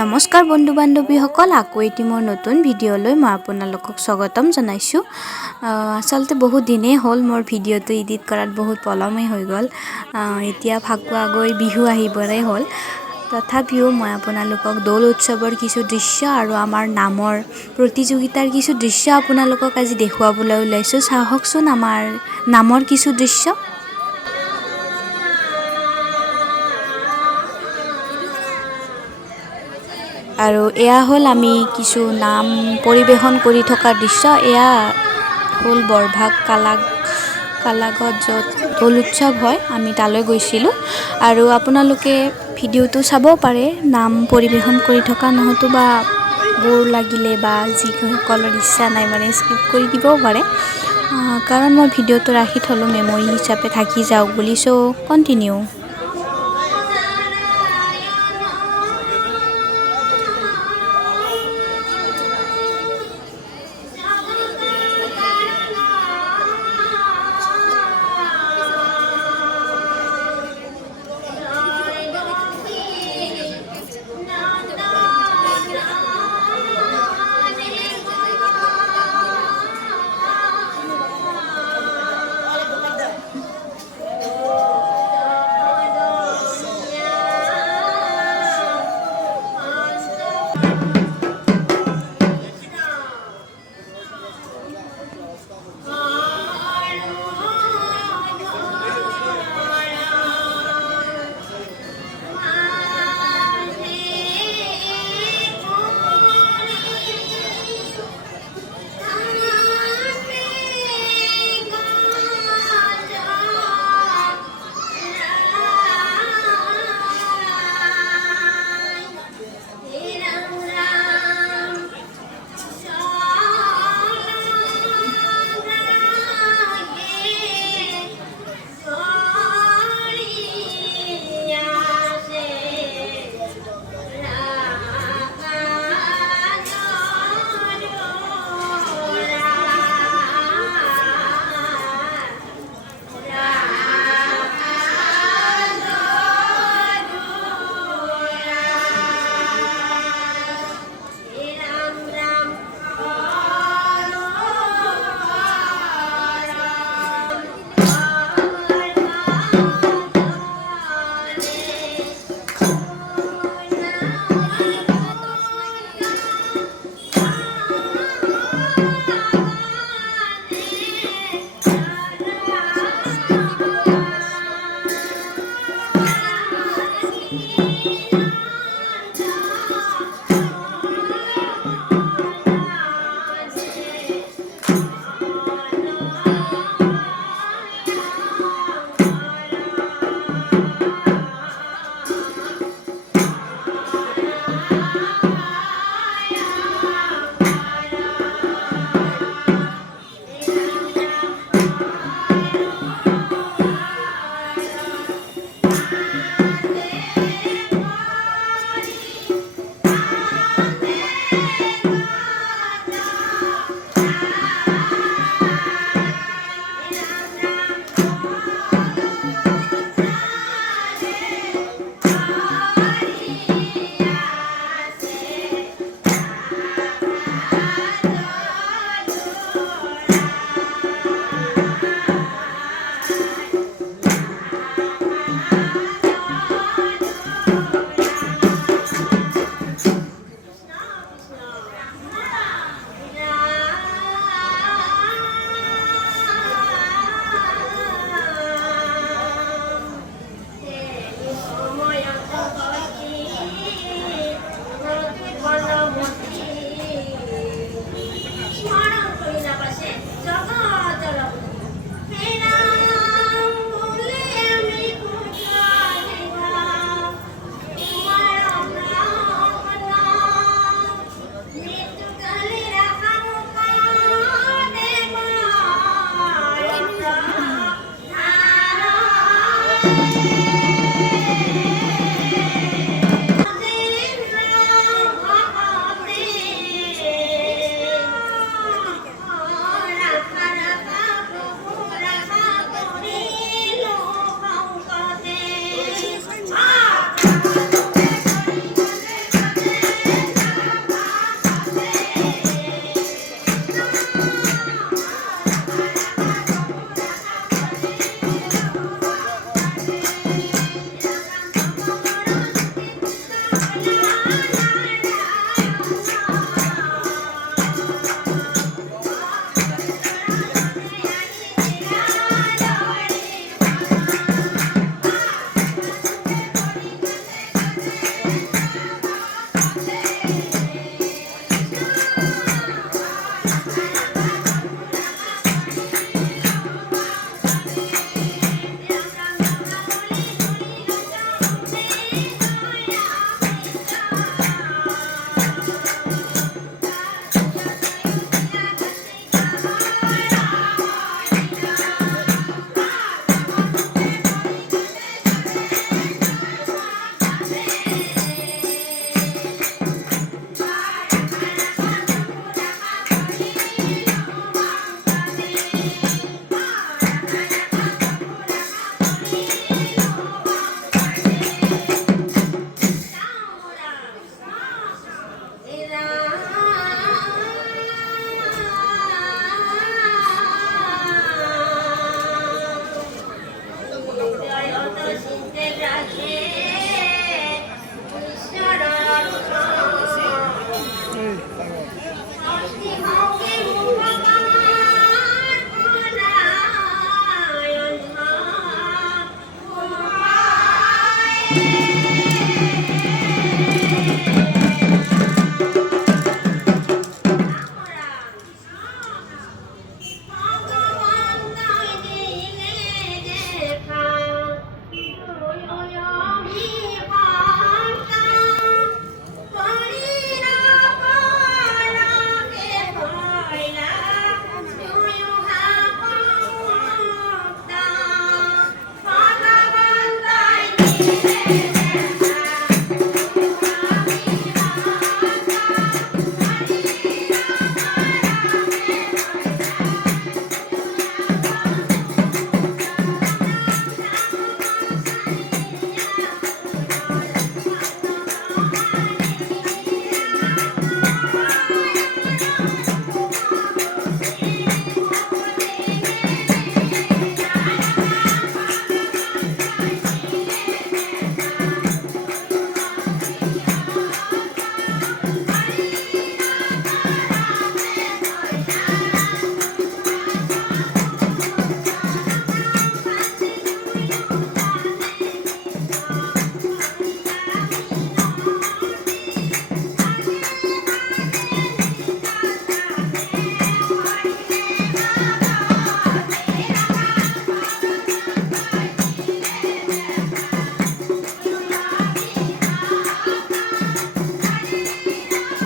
নমস্কাৰ বন্ধু বান্ধৱীসকল, আকৌ এটি মোৰ নতুন ভিডিঅ'লৈ মই আপোনালোকক স্বাগতম জনাইছোঁ। আচলতে বহুত দিনেই হ'ল মোৰ ভিডিঅ'টো এডিট কৰাত বহুত পলমেই হৈ গ'ল। এতিয়া ফাকুৱা গৈ বিহু আহিবৰে হ'ল। তথাপিও মই আপোনালোকক দৌল উৎসৱৰ কিছু দৃশ্য আৰু আমাৰ নামৰ প্ৰতিযোগিতাৰ কিছু দৃশ্য আপোনালোকক আজি দেখুৱাবলৈ ওলাইছোঁ। চাওকচোন আমাৰ নামৰ কিছু দৃশ্য। আৰু এয়া হ'ল আমি কিছু নাম পৰিৱেশন কৰি থকা দৃশ্য। এয়া হ'ল বৰভাগ কালাগত য'ত দৌল উৎসৱ হয়, আমি তালৈ গৈছিলোঁ। আৰু আপোনালোকে ভিডিঅ'টো চাব পাৰে, নাম পৰিৱেশন কৰি থকা, নহয়তোবা বোৰ লাগিলে বা যিসকলৰ ইচ্ছা নাই মানে স্কিপ কৰি দিবও পাৰে, কাৰণ মই ভিডিঅ'টো ৰাখি থ'লোঁ মেমৰি হিচাপে থাকি যাওক বুলি। চ' কণ্টিনিউ।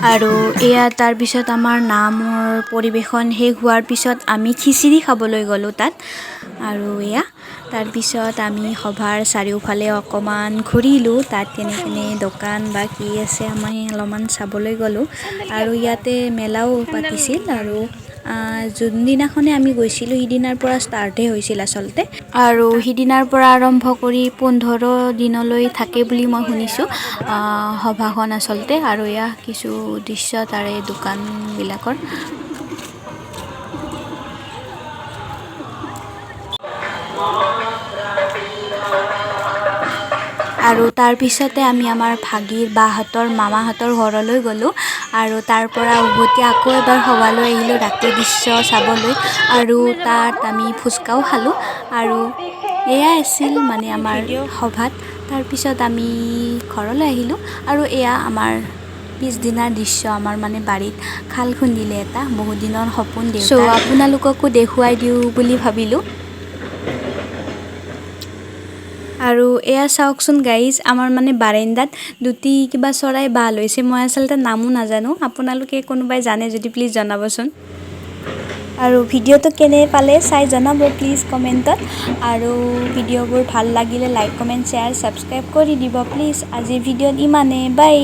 আৰু এয়া তাৰপিছত আমাৰ নামৰ পৰিৱেশন শেষ হোৱাৰ পিছত আমি খিচিৰি খাবলৈ গ'লোঁ তাত আৰু এয়া তাৰপিছত আমি সভাৰ চাৰিওফালে অকণমান ঘূৰিলোঁ তাত কেনে দোকান বা কি আছে আমি অলপমান চাবলৈ গ'লোঁ আৰু ইয়াতে মেলাও পাতিছিল আৰু যোনদিনাখনে আমি গৈছিলোঁ সিদিনাৰ পৰা ষ্টাৰ্টেই হৈছিল আচলতে আৰু সিদিনাৰ পৰা আৰম্ভ কৰি 15 দিনলৈ থাকে বুলি মই শুনিছোঁ সভাখন আচলতে আৰু এয়া কিছু দৃশ্য তাৰে দোকানবিলাকৰ আৰু তাৰপিছতে আমি আমাৰ ভাগিৰ বাহঁতৰ মামাহঁতৰ ঘৰলৈ গ'লোঁ আৰু তাৰ পৰা উভতি আকৌ এবাৰ সভালৈ আহিলোঁ ৰাতিৰ দৃশ্য চাবলৈ আৰু তাত আমি ফুচকাও খালোঁ আৰু এয়াই আছিল মানে আমাৰ সভাত তাৰপিছত আমি ঘৰলৈ আহিলোঁ আৰু এয়া আমাৰ পিছদিনাৰ দৃশ্য আমাৰ মানে বাৰীত খাল খুন্দিলে এটা বহুত দিনৰ সপোন দেউতাৰ আপোনালোককো দেখুৱাই দিওঁ বুলি ভাবিলোঁ আৰু এয়া চাওকচোন গাইজ আমাৰ মানে বাৰান্দাত দুটি কিবা চৰাই বাহ লৈছে মই আচলতে নামো নাজানো আপোনালোকে কোনোবাই জানে যদি প্লিজ জনাবচোন আৰু ভিডিঅ'টো কেনে পালে চাই জনাব প্লিজ কমেণ্টত আৰু ভিডিঅ'বোৰ ভাল লাগিলে লাইক কমেণ্ট শ্বেয়াৰ ছাবস্ক্ৰাইব কৰি দিব প্লিজ আজিৰ ভিডিঅ'ত ইমানে বাই